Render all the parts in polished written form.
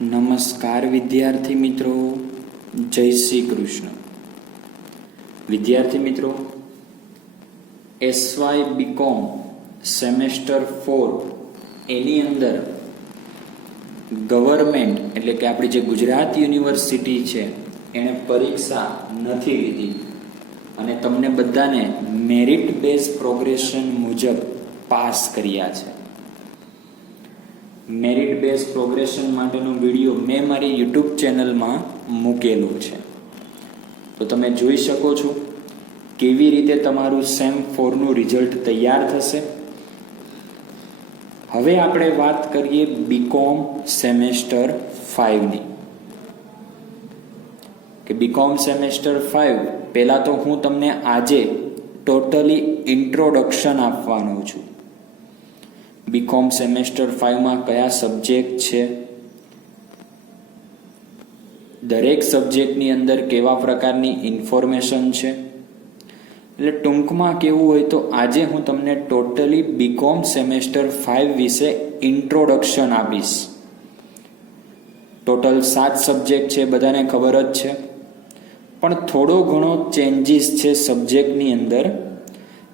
નમસ્કાર વિદ્યાર્થી મિત્રો, જય શ્રી કૃષ્ણ. વિદ્યાર્થી મિત્રો, એસવાય બીકોમ સેમેસ્ટર 4 એની અંદર ગવર્મેન્ટ એટલે કે આપણી જે ગુજરાત યુનિવર્સિટી છે એણે પરીક્ષા નથી લીધી અને તમને બધાને મેરિટ બેઝ પ્રોગ્રેશન મુજબ પાસ કર્યા છે. મેરિટ બેઝ પ્રોગ્રેશન માટેનો વિડીયો મેં મારી યુટ્યુબ ચેનલમાં મૂકેલો છે, તો તમે જોઈ શકો છો કેવી રીતે તમારું સેમ 4નું રિઝલ્ટ તૈયાર થશે. હવે આપણે વાત કરીએ બીકોમ સેમેસ્ટર 5ની કે બીકોમ સેમેસ્ટર 5 પહેલાં તો હું તમને આજે ટોટલી ઇન્ટ્રોડક્શન આપવાનો છું. બીકોમ સેમેસ્ટર 5માં કયા સબ્જેક્ટ છે, દરેક સબ્જેક્ટની અંદર કેવા પ્રકારની ઇન્ફોર્મેશન છે, એટલે ટૂંકમાં કેવું હોય તો આજે હું તમને ટોટલી બીકોમ સેમેસ્ટર 5 વિશે ઇન્ટ્રોડક્શન આપીશ. ટોટલ 7 સબ્જેક્ટ છે, બધાને ખબર જ છે, પણ થોડો ઘણો ચેન્જીસ છે સબ્જેક્ટની અંદર,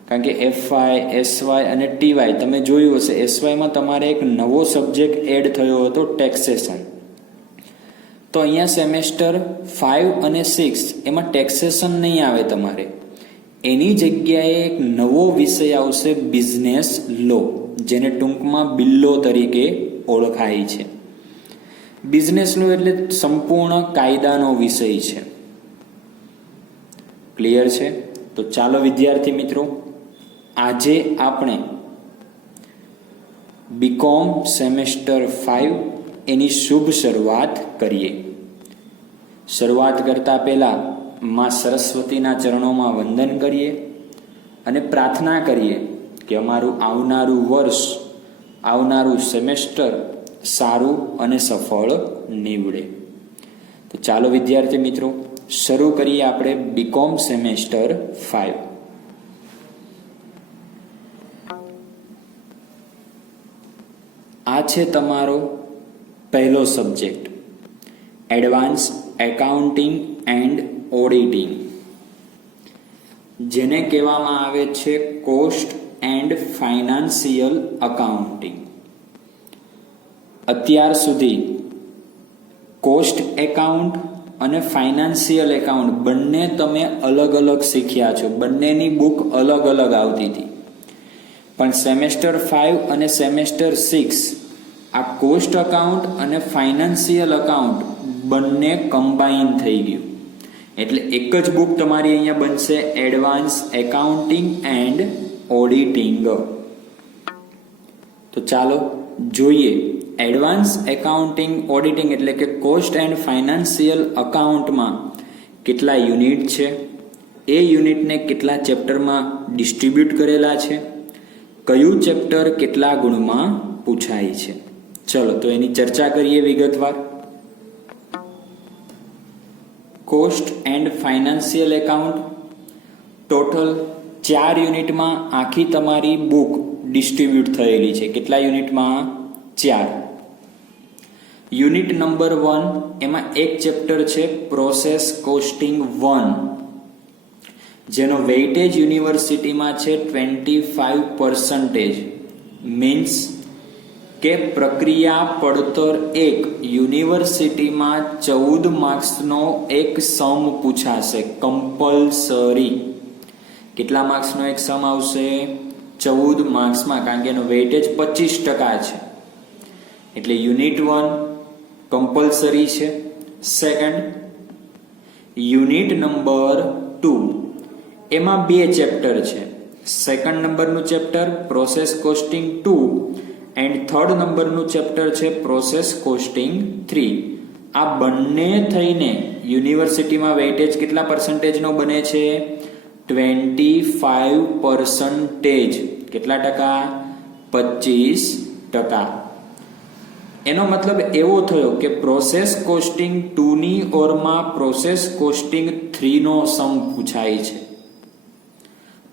કારણ કે એફવાય, એસવાય અને ટીવાય તમે જોયું હશે. એસવાયમાં તમારે એક નવો સબ્જેક્ટ એડ થયો હતો, ટેક્સેશન. તો અહીંયા સેમેસ્ટર 5 અને 6 એમાં ટેક્સેશન નહીં આવે તમારે, એની જગ્યાએ એક નવો વિષય આવશે, બિઝનેસ લો, જેને ટૂંકમાં બિલ્લો તરીકે ઓળખાય છે. બિઝનેસ લો એટલે સંપૂર્ણ કાયદાનો વિષય છે. ક્લિયર છે? તો ચાલો વિદ્યાર્થી મિત્રો, આજે આપણે બીકોમ સેમેસ્ટર 5 એની શુભ શરૂઆત કરીએ. શરૂઆત કરતા પહેલા માં સરસ્વતીના ચરણોમાં વંદન કરીએ અને પ્રાર્થના કરીએ કે અમારું આવનારું વર્ષ, આવનારું સેમેસ્ટર સારું અને સફળ નીવડે. તો ચાલો વિદ્યાર્થી મિત્રો, શરૂ કરીએ આપણે બીકોમ સેમેસ્ટર 5. આ છે તમારો પહેલો subject, advance accounting and auditing, જેને કહેવામાં આવે છે કોસ્ટ એન્ડ ફાઇનાન્સિયલ અકાઉન્ટિંગ. અત્યાર સુધી કોસ્ટ એકાઉન્ટ અને ફાઇનાન્સિયલ એકાઉન્ટ બંને તમે અલગ અલગ શીખ્યા છો, બંનેની બુક અલગ અલગ આવતી હતી. પણ સેમેસ્ટર 5 અને સેમેસ્ટર 6 આ કોસ્ટ અકાઉન્ટ અને ફાઇનાન્સિયલ અકાઉન્ટ બંને કમ્બાઈન થઈ ગયું, એટલે એક જ બુક તમારી અહીંયા બનશે, એડવાન્સ એકાઉન્ટિંગ એન્ડ ઓડિટિંગ. તો ચાલો જોઈએ એડવાન્સ એકાઉન્ટિંગ ઓડિટિંગ એટલે કે કોસ્ટ એન્ડ ફાઇનાન્સિયલ અકાઉન્ટમાં કેટલા યુનિટ છે, એ યુનિટને કેટલા ચેપ્ટરમાં ડિસ્ટ્રીબ્યુટ કરેલા છે, કયું ચેપ્ટર કેટલા ગુણમાં પૂછાય છે. ચલો તો એની ચર્ચા કરીએ વિગતવાર. Cost and financial account total 4 યુનિટમાં આખી તમારી બુક ડિસ્ટ્રીબ્યુટ થયેલી છે. કેટલા યુનિટમાં? 4. યુનિટ નંબર 1 એમાં એક ચેપ્ટર છે પ્રોસેસ કોસ્ટિંગ 1, જેનો વેઇટેજ યુનિવર્સિટીમાં છે 25%. મીન્સ કે પ્રક્રિયા પડતર 1 યુનિવર્સિટીમાં 14 માર્ક્સનો એક સમ પૂછાશે, કમ્પલસરી. કેટલા માર્ક્સનો એક સમ આવશે? 14 માર્ક્સમાં, કારણ કે એનો વેઇટેજ 25% છે. એટલે યુનિટ 1 કમ્પલસરી છે. સેકન્ડ, યુનિટ નંબર 2 એમાં 2 ચેપ્ટર છે. સેકન્ડ નંબરનું chapter process costing 2 and third નંબરનું ચેપ્ટર છે પ્રોસેસ કોસ્ટિંગ 3. આ બંને થઈને યુનિવર્સિટીમાં વેઇટેજ કેટલા પર્સન્ટેજનો બને છે? 25%. કેટલા ટકા? 25%. એનો મતલબ એવો થયો કે પ્રોસેસ કોસ્ટિંગ 2ની ઓરમાં પ્રોસેસ કોસ્ટિંગ 3નો સમ પૂછાય છે.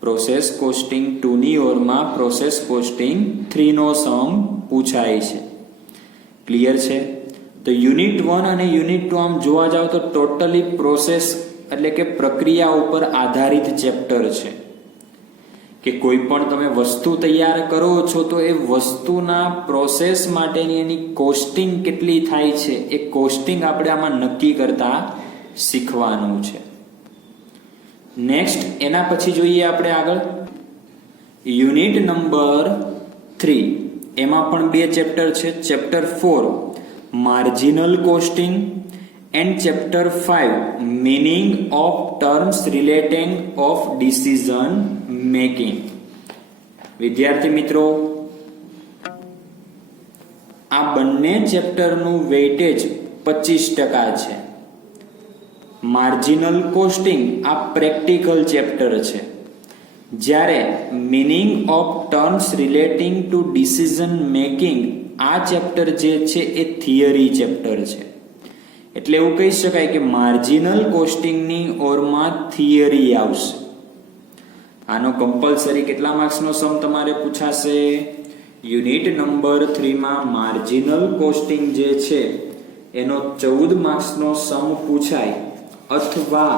પ્રોસેસ કોસ્ટિંગ 2ની ઓરમાં પ્રોસેસ કોસ્ટિંગ 3નો સમ પૂછાય છે. ક્લિયર છે? તો યુનિટ 1 અને યુનિટ 2 આમ જોવા જાવ તો ટોટલી પ્રોસેસ એટલે કે પ્રક્રિયા ઉપર આધારિત ચેપ્ટર છે કે કોઈ પણ તમે વસ્તુ તૈયાર કરો છો તો એ વસ્તુના પ્રોસેસ માટેની એની કોસ્ટિંગ કેટલી થાય છે એ કોસ્ટિંગ આપણે આમાં નક્કી કરતા શીખવાનું છે. નેક્સ્ટ એના પછી જોઈએ આપણે આગળ યુનિટ નંબર 3, એમાં પણ 2 ચેપ્ટર છે. Chapter 4 marginal costing and chapter 5 meaning of terms relating of decision making. વિદ્યાર્થી મિત્રો, આ બંને ચેપ્ટરનું વેઇટેજ 25% છે. માર્જિનલ કોસ્ટિંગ આ પ્રેક્ટિકલ ચેપ્ટર છે, જ્યારે meaning of terms relating two decision making આ ચેપ્ટર જે છે એ થિયરી ચેપ્ટર છે. એટલે એવું કહી શકાય કે માર્જિનલ કોસ્ટિંગની ઓરમાં થિયરી આવશે. આનો કમ્પલસરી કેટલા માર્ક્સનો સમ તમારે પૂછાશે? યુનિટ નંબર 3 માં માર્જિનલ કોસ્ટિંગ જે છે એનો 14 માર્ક્સનો સમ પૂછાય, અથવા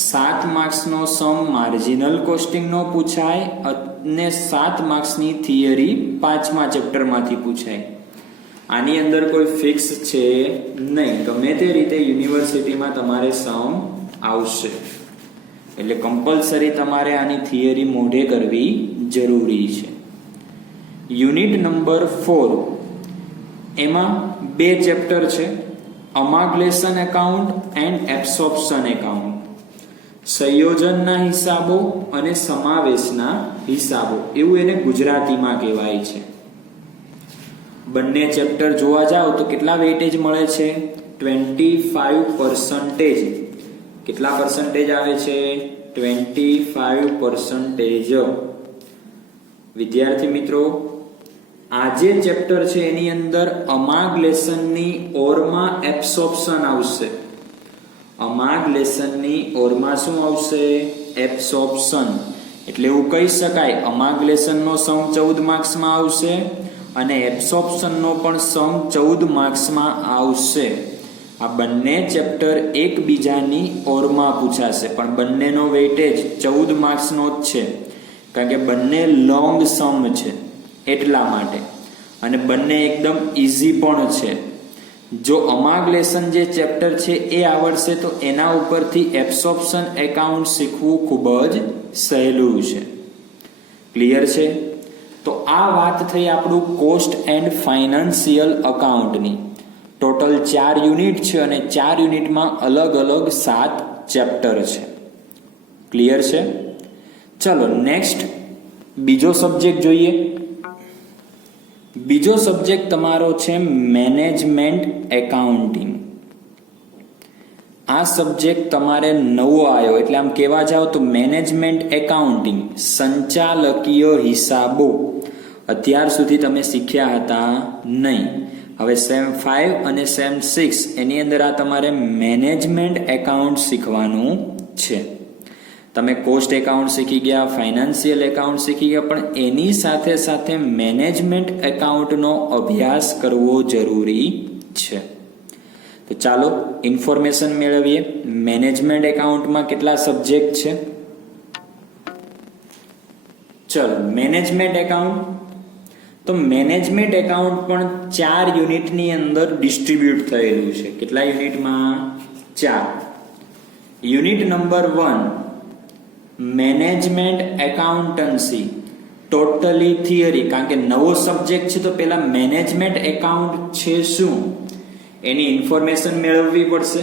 7 માર્ક્સનો સમ માર્જિનલ કોસ્ટિંગનો પૂછાય અને 7 માર્ક્સની થિયરી 5મા ચેપ્ટરમાંથી પૂછાય. આની અંદર કોઈ ફિક્સ છે નહીં, ગમે તે રીતે યુનિવર્સિટીમાં તમારે સમ આવશે. એટલે કમ્પલસરી તમારે આની થિયરી મોઢે કરવી જરૂરી છે. યુનિટ નંબર 4 એમાં 2 ચેપ્ટર છે, અમાગ્લેશન એકાઉન્ટ એન્ડ એબ્સોર્પ્શન એકાઉન્ટ. સંયોજનના હિસાબો અને સમાવેશના હિસાબો એવું એને ગુજરાતીમાં કહેવાય છે. બંને ચેપ્ટર જોવા જાવ તો કેટલા વેઇટેજ મળે છે? 25%. કેટલા પર્સન્ટેજ આવે છે? 25%. વિદ્યાર્થી મિત્રો, આ જે ચેપ્ટર છે એની અંદર અમાગ્લેશનની ઓરમાં એબ્સોર્પ્શન આવશે. અમાગ્લેશનની ઓરમાં શું આવશે? એબ્સોર્પ્શન. એટલે એવું કહી શકાય અમાગ્લેશનનો સમ 14 માર્ક્સમાં આવશે અને એબ્સોર્પ્શનનો પણ સમ 14 માર્ક્સમાં આવશે. આ બંને ચેપ્ટર એકબીજાની ઓરમાં પૂછાશે, પણ બંનેનો વેઇટેજ 14 માર્ક્સનો જ છે, કારણ કે બંને લોંગ સમ છે એટલા માટે, અને બંને એકદમ ઈઝી પણ છે. જો અમાગ્લેશન જે ચેપ્ટર છે એ આવડશે તો એના ઉપરથી એબ્સોર્પ્શન એકાઉન્ટ શીખવું ખૂબ જ સહેલું છે. ક્લિયર છે? તો આ વાત થઈ આપણું કોસ્ટ એન્ડ ફાઇનાન્સિયલ અકાઉન્ટની. ટોટલ 4 યુનિટ છે અને 4 યુનિટમાં અલગ અલગ 7 ચેપ્ટર છે. ક્લિયર છે? ચલો નેક્સ્ટ બીજો સબ્જેક્ટ જોઈએ. બીજો સબ્જેક્ટ તમારો છે મેનેજમેન્ટ એકાઉન્ટિંગ. આ સબ્જેક્ટ તમારે નવો આવ્યો, એટલે આમ કહેવા જાવ તો મેનેજમેન્ટ એકાઉન્ટિંગ સંચાલકીય હિસાબો અત્યાર સુધી તમે શીખ્યા હતા નહીં. હવે સેમ 5 અને સેમ 6 એની અંદર આ તમારે મેનેજમેન્ટ એકાઉન્ટ શીખવાનું છે. તમે કોસ્ટ એકાઉન્ટ શીખી ગયા, ફાઇનાન્સિયલ એકાઉન્ટ શીખી ગયા, પણ એની સાથે સાથે મેનેજમેન્ટ એકાઉન્ટનો અભ્યાસ કરવો જરૂરી છે. તો ચાલો ઇન્ફોર્મેશન મેળવીએ. મેનેજમેન્ટ એકાઉન્ટમાં કેટલા સબ્જેક્ટ છે? ચલો મેનેજમેન્ટ એકાઉન્ટ, તો મેનેજમેન્ટ એકાઉન્ટ પણ 4 યુનિટની અંદર ડિસ્ટ્રીબ્યુટ થયેલું છે. કેટલા યુનિટમાં? 4. Unit number 1 management accountancy, totally theory, કારણ કે નવો સબ્જેક્ટ છે તો પેલા મેનેજમેન્ટ એકાઉન્ટ છે શું એની ઇન્ફોર્મેશન મેળવવી પડશે.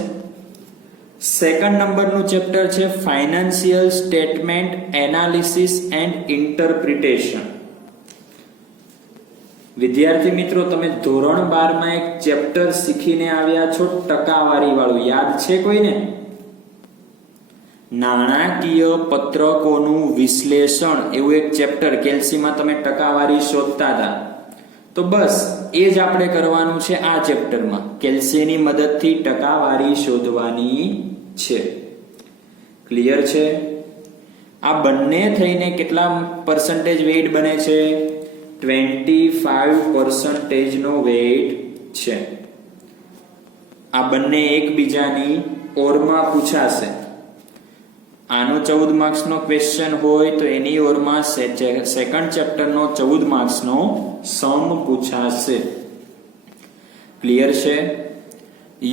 સેકન્ડ નંબરનું ચેપ્ટર છે financial statement analysis and interpretation. વિદ્યાર્થી મિત્રો, તમે ધોરણ 12 માં એક ચેપ્ટર શીખીને આવ્યા છો ટકાવારી વાળું, યાદ છે કોઈને? નાણાકીય પત્રકોનું વિશ્લેષણ એવું એક ચેપ્ટર કેલ્સીમાં તમે ટકાવારી શોધતા હતા. તો બસ એ જ આપણે કરવાનું છે આ ચેપ્ટરમાં. કેલ્સીની મદદથી ટકાવારી શોધવાની છે. ક્લિયર છે? આ બંને થઈને કેટલા પર્સન્ટેજ વેઇટ બને છે? 25% નો વેઇટ છે. આ બંને એકબીજાની ઓરમાં પૂછાશે. આનો 14 માર્ક્સનો ક્વેશ્ચન હોય તો એની ઓરમાં સેકન્ડ ચેપ્ટરનો 14 માર્ક્સનો સમ પૂછાશે. ક્લિયર છે?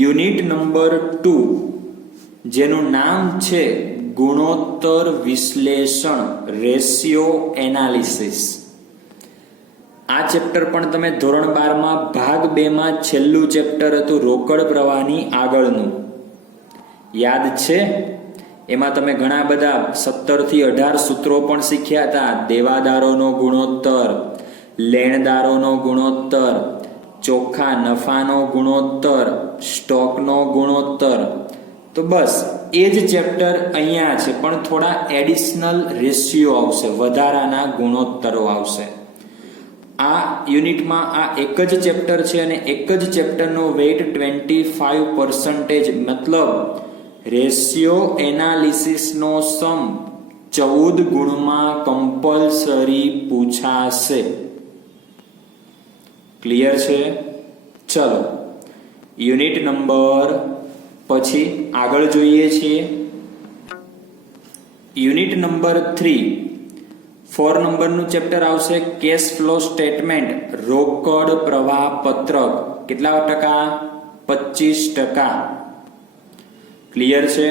યુનિટ નંબર 2 જેનું નામ છે ગુણોત્તર વિશ્લેષણ, રેશિયો એનાલિસિસ. આ ચેપ્ટર પણ તમે ધોરણ 12 માં ભાગ 2 માં છેલ્લું ચેપ્ટર હતું રોકડ પ્રવાહની આગળનું. યાદ છે? એમાં તમે ઘણા બધા 17 થી 18 સૂત્રો પણ શીખ્યા હતા. દેવાદારોનો ગુણોત્તર, લેણદારોનો ગુણોત્તર, ચોખ્ખા નફાનો ગુણોત્તર, સ્ટોકનો ગુણોત્તર. તો બસ એ જ ચેપ્ટર અહીંયા છે, પણ થોડા એડિશનલ રેશિયો આવશે, વધારાના ગુણોત્તરો આવશે. આ યુનિટમાં આ એક જ ચેપ્ટર છે અને એક જ ચેપ્ટરનો વેઇટ 25%, મતલબ રેશિયો એનાલિસિસનો સમ 14 ગુણમાં કમ્પલસરી પૂછાશે. ક્લિયર છે? ચલો યુનિટ નંબર પછી આગળ જોઈએ છીએ. યુનિટ નંબર 3 4 નંબરનું ચેપ્ટર આવશે કેશ ફ્લો સ્ટેટમેન્ટ, રોકડ પ્રવાહ પત્રક. કેટલા ટકા? 25%. ક્લિયર છે?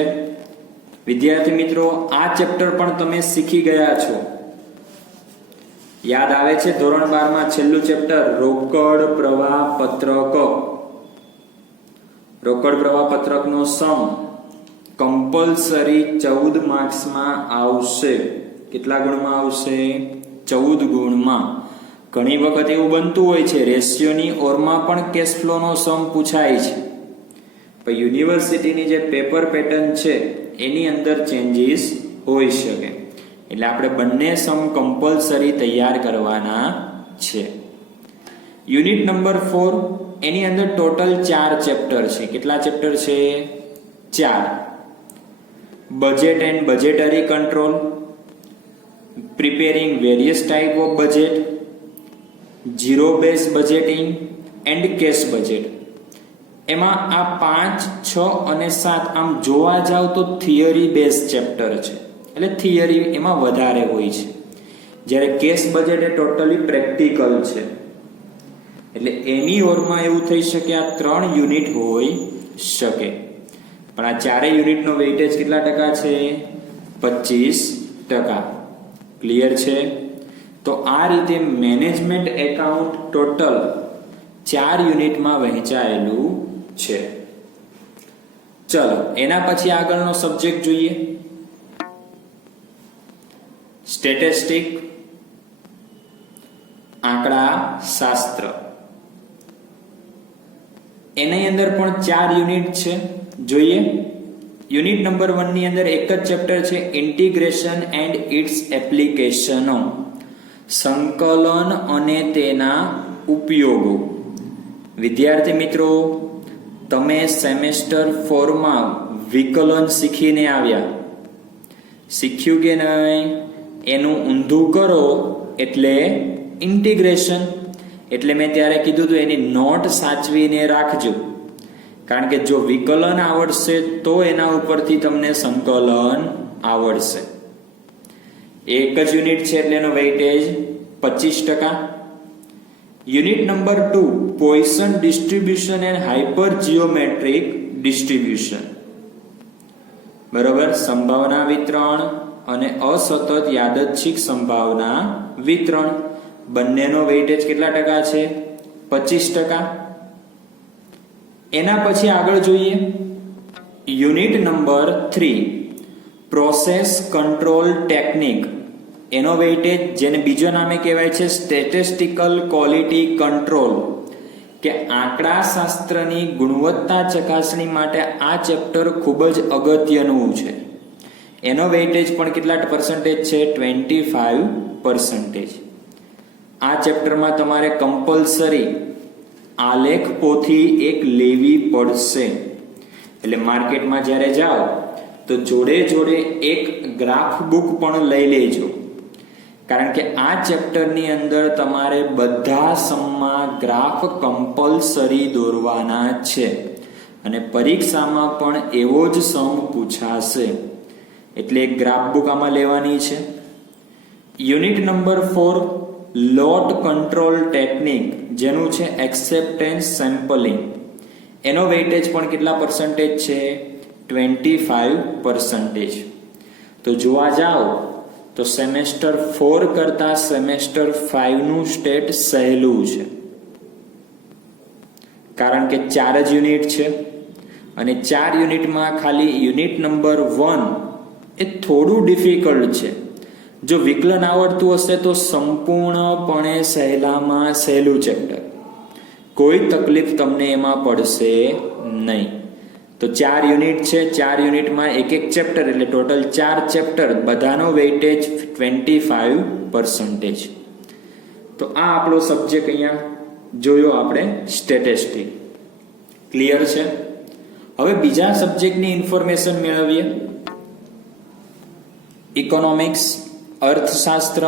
વિદ્યાર્થી મિત્રો, આ ચેપ્ટર પણ તમે શીખી ગયા છો. યાદ આવે છે? ધોરણ 12 માં છેલ્લું ચેપ્ટર રોકડ પ્રવાહ પત્રક. રોકડ પ્રવાહ પત્રકનો સમ કમ્પલસરી 14 માર્ક્સમાં આવશે. કેટલા ગુણમાં આવશે? 14 ગુણમાં. ઘણી વખત એવું બનતું હોય છે રેશિયોની ઓરમાં પણ કેશ ફ્લોનો સમ પૂછાય છે, પણ યુનિવર્સિટીની જે પેપર પેટર્ન છે એની અંદર ચેન્જીસ હોઈ શકે. એટલે આપણે બંને સમ કમ્પલસરી તૈયાર કરવાના છે. યુનિટ નંબર 4 એની અંદર ટોટલ 4 ચેપ્ટર છે. કેટલા ચેપ્ટર છે? 4. Budget and budgetary control, preparing various type of budget, zero based budgeting and cash budget. એમાં આ 5, 6 અને 7 આમ જોવા જાવ તો થિયરી બેઝ ચેપ્ટર છે, એટલે થિયરી એમાં વધારે હોય છે, જ્યારે કેશ બજેટ એ ટોટલી પ્રેક્ટિકલ છે. એટલે એની ઓરમાં એવું થઈ શકે આ 3 યુનિટ હોઈ શકે, પણ આ ચારેય યુનિટનો વેઇટેજ કેટલા ટકા છે? 25%. ક્લિયર છે? તો આ રીતે મેનેજમેન્ટ એકાઉન્ટ ટોટલ 4 યુનિટમાં વહેંચાયેલું છે. ચલો એના પછી આગળનો સબ્જેક્ટ જોઈએ, સ્ટેટિસ્ટિક, આંકડા શાસ્ત્ર. એની અંદર પણ 4 યુનિટ છે. જોઈએ. યુનિટ નંબર 1 ની અંદર એક જ ચેપ્ટર છે ઇન્ટિગ્રેશન એન્ડ ઇટ્સ એપ્લિકેશનો, સંકલન અને તેના ઉપયોગો. વિદ્યાર્થી મિત્રો, તમે સેમેસ્ટર 4 માં વિકલન શીખીને આવ્યા, શીખ્યું કે નહીં? એનું ઊંધું કરો એટલે ઇન્ટિગ્રેશન. એટલે મેં ત્યારે કીધું હતું એની નોટ સાચવીને રાખજો, કારણ કે જો વિકલન આવડશે તો એના ઉપરથી તમને સંકલન આવડશે. એક જ યુનિટ છે એટલે એનો weightage 25%. Unit number 2 Poisson distribution and hyper geometric distribution. બરોબર? સંભાવના વિતરણ અને અસતત યાદચ્છિક સંભાવના વિતરણ, બંનેનો વેઇટેજ કેટલા ટકા છે? 25%. એના પછી આગળ જોઈએ unit number 3 process control technique. એનો વેઇટેજ, જેને બીજો નામે કહેવાય છે સ્ટેટિસ્ટિકલ ક્વોલિટી કંટ્રોલ, કે આંકડા શાસ્ત્રની ગુણવત્તા ચકાસણી માટે આ ચેપ્ટર ખૂબ જ અગત્યનું છે. એનો વેઇટેજ પણ કેટલા પર્સન્ટેજ છે? 25%. આ ચેપ્ટરમાં તમારે કમ્પલસરી આલેખ પોથી એક લેવી પડશે. એટલે માર્કેટમાં જ્યારે જાઓ તો જોડે જોડે એક ગ્રાફ બુક પણ લઈ લેજો, કારણ કે આ ચેપ્ટરની અંદર તમારે બધા સમમાં ગ્રાફ કમ્પલસરી દોરવાના છે. અને પરીક્ષામાં પણ એવો જ સમ પૂછાશે. એટલે એક ગ્રાફ બુક આમાં લેવાની છે. યુનિટ નંબર 4 લોટ કંટ્રોલ ટેકનિક, જેનું છે એક્સેપ્ટન્સ સેમ્પલિંગ. એનો વેઇટેજ પણ કેટલા પર્સન્ટેજ છે? 25%. તો જોવા જાઓ તો સેમેસ્ટર 4 કરતા સેમેસ્ટર 5 નું સ્ટેટ સહેલું છે, કારણ કે 4 જ યુનિટ છે અને 4 યુનિટમાં ખાલી યુનિટ નંબર 1 એ થોડું ડિફિકલ્ટ છે. જો વિકલન આવડતું હશે તો સંપૂર્ણપણે સહેલામાં સહેલું ચેપ્ટર, કોઈ તકલીફ તમને એમાં પડશે નહીં. તો 4 યુનિટ છે, 4 યુનિટમાં એક ચેપ્ટર, એટલે ટોટલ 4 ચેપ્ટર, બધાનો વેઇટેજ 25%. તો આ આપણો સબ્જેક્ટ અહીંયા જોયો આપણે, સ્ટેટિસ્ટિક. ક્લિયર છે? હવે બીજા સબ્જેક્ટની ઇન્ફોર્મેશન મેળવીએ. ઇકોનોમિક્સ, અર્થશાસ્ત્ર.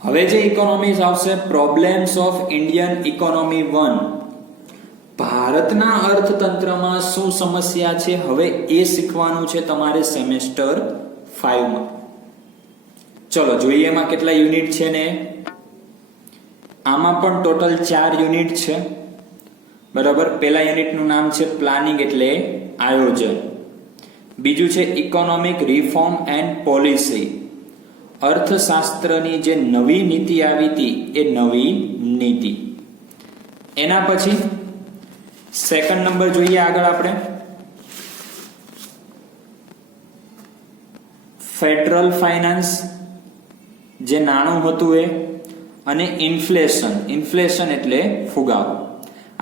હવે જે ઇકોનોમિક્સ આવશે, પ્રોબ્લેમ્સ ઓફ ઇન્ડિયન ઇકોનોમી 1, ભારતના અર્થતંત્રમાં શું સમસ્યા છે, હવે એ શીખવાનું છે તમારે સેમેસ્ટર 5 માં. ચલો જોઈએ એમાં કેટલા યુનિટ છે ને. આમાં પણ ટોટલ 4 યુનિટ છે, બરાબર. પહેલા યુનિટનું નામ છે પ્લાનિંગ, એટલે આયોજન. બીજું છે ઇકોનોમિક રિફોર્મ એન્ડ પોલિસી, અર્થશાસ્ત્રની જે નવી નીતિ આવી હતી એ નવી નીતિ. એના પછી સેકન્ડ નંબર જોઈએ આગળ આપણે, ફેડરલ ફાઇનાન્સ, જે નાણું હતું એ, અને ઇન્ફ્લેશન. ઇન્ફ્લેશન એટલે ફુગાવો.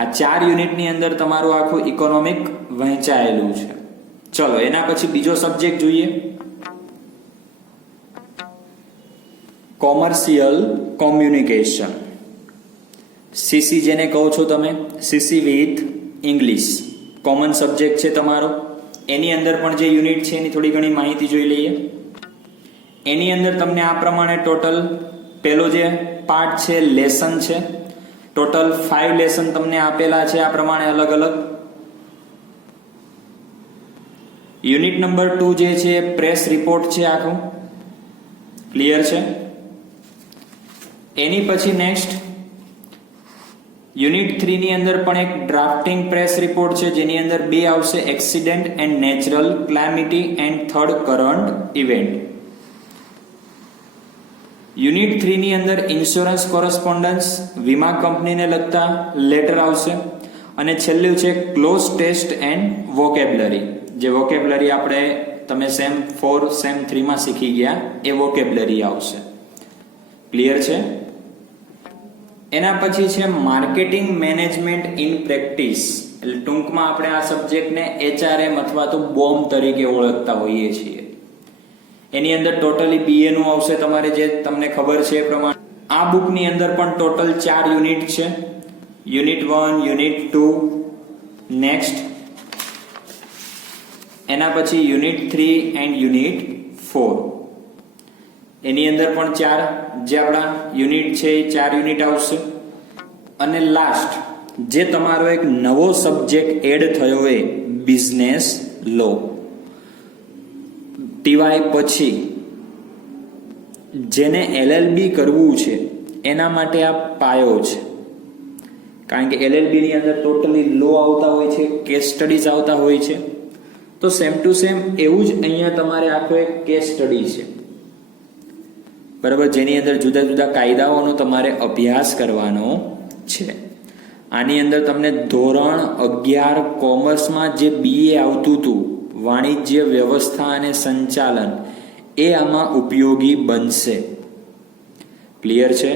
આ 4 યુનિટની અંદર તમારું આખું ઇકોનોમિક વહેંચાયેલું છે. ચલો એના પછી બીજો સબ્જેક્ટ જોઈએ, કોમર્શિયલ કોમ્યુનિકેશન, સીસી જેને કહો છો તમે, CC with English. Common subject છે તમારો. એની અંદર પણ જે યુનિટ છે એની થોડી ઘણી માહિતી જોઈ લઈએ. એની અંદર તમને આ પ્રમાણે ટોટલ પેલો જે પાર્ટ છે લેસન છે, ટોટલ 5 લેસન તમને આપેલા છે આ પ્રમાણે અલગ અલગ. યુનિટ નંબર 2 જે છે પ્રેસ રિપોર્ટ છે આખું. ક્લિયર છે? એની પછી નેક્સ્ટ યુનિટ 3 ની અંદર પણ એક ડ્રાફ્ટિંગ પ્રેસ રિપોર્ટ છે, જેની અંદર 2 આવશે, accident and natural calamity and third current event. Unit 3 ની અંદર ઇન્સ્યોરન્સ કોરસ્પોન્ડન્સ, વીમા કંપનીને લગતા લેટર આવશે. અને છેલ્લું છે ક્લોઝ ટેસ્ટ એન્ડ વોકેબ્લરી, જે વોકેબ્લરી આપણે તમે સેમ 4 સેમ 3 માં શીખી ગયા એ વોકેબ્લરી આવશે. ક્લિયર છે? એના પછી છે માર્કેટિંગ મેનેજમેન્ટ ઇન પ્રેક્ટિસ, એટલે ટૂંકમાં આપણે આ સબ્જેક્ટને HRM અથવા તો બોમ્બ તરીકે ઓળખતા હોઈએ છીએ. એની અંદર ટોટલી BA નું આવશે તમારે, જે તમને ખબર છે એ પ્રમાણે. આ બુકની અંદર પણ ટોટલ 4 યુનિટ છે, યુનિટ 1, યુનિટ 2, નેક્સ્ટ એના પછી યુનિટ 3 એન્ડ યુનિટ 4. એની અંદર પણ 4 જે આપણા યુનિટ છે એ 4 યુનિટ આવશે. અને લાસ્ટ જે તમારો એક નવો સબ્જેક્ટ એડ થયો હોય, બિઝનેસ લો. ટીવાય પછી જેને LLB કરવું છે એના માટે આ પાયો છે, કારણ કે LLB ની અંદર ટોટલી લો આવતા હોય છે, કેસ સ્ટડીઝ આવતા હોય છે. તો સેમ ટુ સેમ એવું જ અહીંયા તમારે આખો એક કેસ સ્ટડી છે, બરાબર, જેની અંદર જુદા જુદા કાયદાઓનો તમારે અભ્યાસ કરવાનો છે. આની અંદર તમને ધોરણ 11 કોમર્સમાં જે BA આવતું હતું, વાણિજ્ય વ્યવસ્થા અને સંચાલન, એ આમાં ઉપયોગી બનશે. ક્લિયર છે?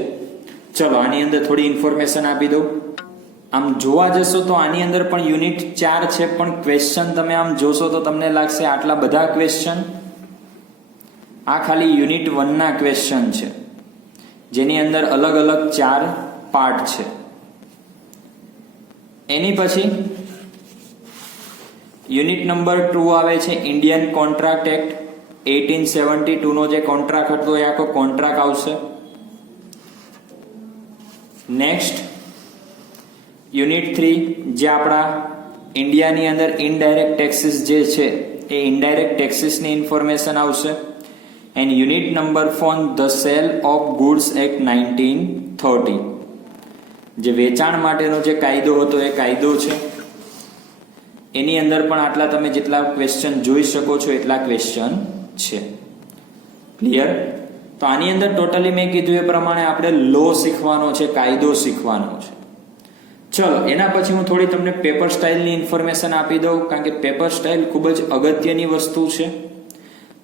ચલો આની અંદર થોડી ઇન્ફોર્મેશન આપી દઉં. આમ જોવા જશો તો આની અંદર પણ યુનિટ 4 છે, પણ ક્વેશ્ચન તમે આમ જોશો તો તમને લાગશે આટલા બધા ક્વેશ્ચન. આ ખાલી યુનિટ 1 ના ક્વેશ્ચન છે, જેની અંદર અલગ અલગ 4 પાર્ટ છે. એની પછી યુનિટ નંબર 2 આવે છે ઇન્ડિયન કોન્ટ્રાક્ટ એક્ટ 1872 નો જે કોન્ટ્રાક્ટ હતો એ આખો કોન્ટ્રાક્ટ આવશે. નેક્સ્ટ યુનિટ 3 જે આપણા ઇન્ડિયાની અંદર ઇનડાયરેક્ટ ટેક્સીસ જે છે એ ઇનડાયરેક્ટ ટેક્સીસની ઇન્ફોર્મેશન આવશે. And unit number for the cell of goods act 1930, જે વેચાણ માટેનો જે કાયદો હતો એ કાયદો છે. એની અંદર પણ આટલા તમે જેટલા ક્વેશ્ચન જોઈ શકો છો એટલા ક્વેશ્ચન છે. ક્લિયર? તો આની અંદર ટોટલી મેં કીધું એ પ્રમાણે આપણે લો શીખવાનો છે, કાયદો શીખવાનો છે. ચલો એના પછી હું થોડી તમને પેપર સ્ટાઇલની ઇન્ફોર્મેશન આપી દઉં, કારણ કે પેપર સ્ટાઇલ ખૂબ જ અગત્યની વસ્તુ છે.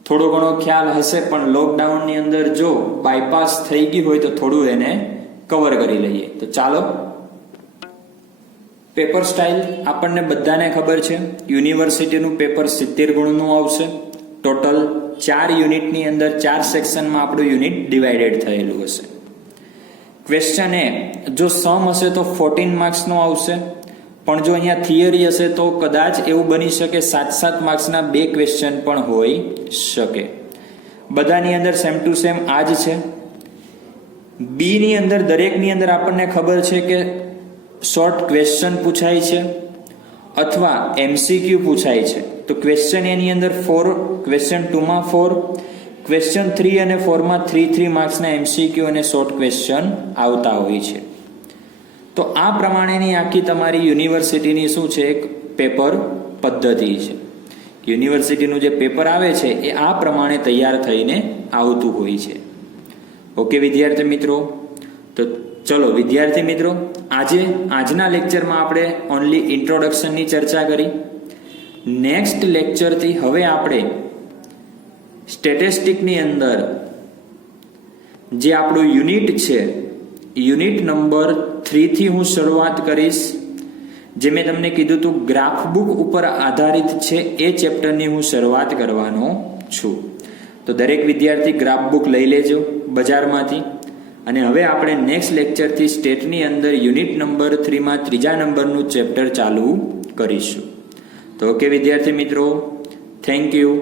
થોડો ઘણો ખ્યાલ હશે, પણ લોકડાઉનની અંદર જો બાયપાસ થઈ ગઈ હોય તો થોડું એને કવર કરી લઈએ. તો ચાલો, પેપર સ્ટાઇલ આપણને બધાને ખબર છે. યુનિવર્સિટીનું પેપર 70 ગુણનું આવશે. ટોટલ 4 યુનિટની અંદર 4 સેક્શનમાં આપણું યુનિટ ડિવાઇડેડ થયેલું હશે. ક્વેશ્ચન એ જો સમ હશે તો 14 માર્ક્સનો આવશે, પણ જો અહીંયા થિયરી હશે તો કદાચ એવું બની શકે 7-7 માર્ક્સના 2 ક્વેશ્ચન પણ હોઈ શકે. બધાની અંદર સેમ ટુ સેમ આ જ છે. બી ની અંદર દરેકની અંદર આપણને ખબર છે કે શોર્ટ ક્વેશ્ચન પૂછાય છે અથવા એમસીક્યુ પૂછાય છે. તો ક્વેશ્ચન એની અંદર 4, ક્વેશ્ચન 2 માં 4, ક્વેશ્ચન 3 અને 4 માં 3 માર્ક્સના એમસીક્યુ અને શોર્ટ ક્વેશ્ચન આવતા હોય છે. તો આ પ્રમાણેની આખી તમારી યુનિવર્સિટીની શું છે, એક પેપર પદ્ધતિ છે. યુનિવર્સિટીનું જે પેપર આવે છે એ આ પ્રમાણે તૈયાર થઈને આવતું હોય છે. ઓકે વિદ્યાર્થી મિત્રો, તો ચલો વિદ્યાર્થી મિત્રો, આજના લેક્ચરમાં આપણે ઓનલી ઇન્ટ્રોડક્શનની ચર્ચા કરી. નેક્સ્ટ લેક્ચરથી હવે આપણે સ્ટેટિસ્ટિકની અંદર જે આપણું યુનિટ છે, યુનિટ નંબર 3 થી હું શરૂઆત કરીશ. જે મેં તમને કીધું હતું ગ્રાફ બુક ઉપર આધારિત છે, એ ચેપ્ટરની હું શરૂઆત કરવાનો છું. તો દરેક વિદ્યાર્થી ગ્રાફ બુક લઈ લેજો બજારમાંથી. અને હવે આપણે નેક્સ્ટ લેક્ચરથી સ્ટેટની અંદર યુનિટ નંબર 3 માં 3જા નંબરનું ચેપ્ટર ચાલુ કરીશું. તો ઓકે વિદ્યાર્થી મિત્રો, થેન્ક યુ.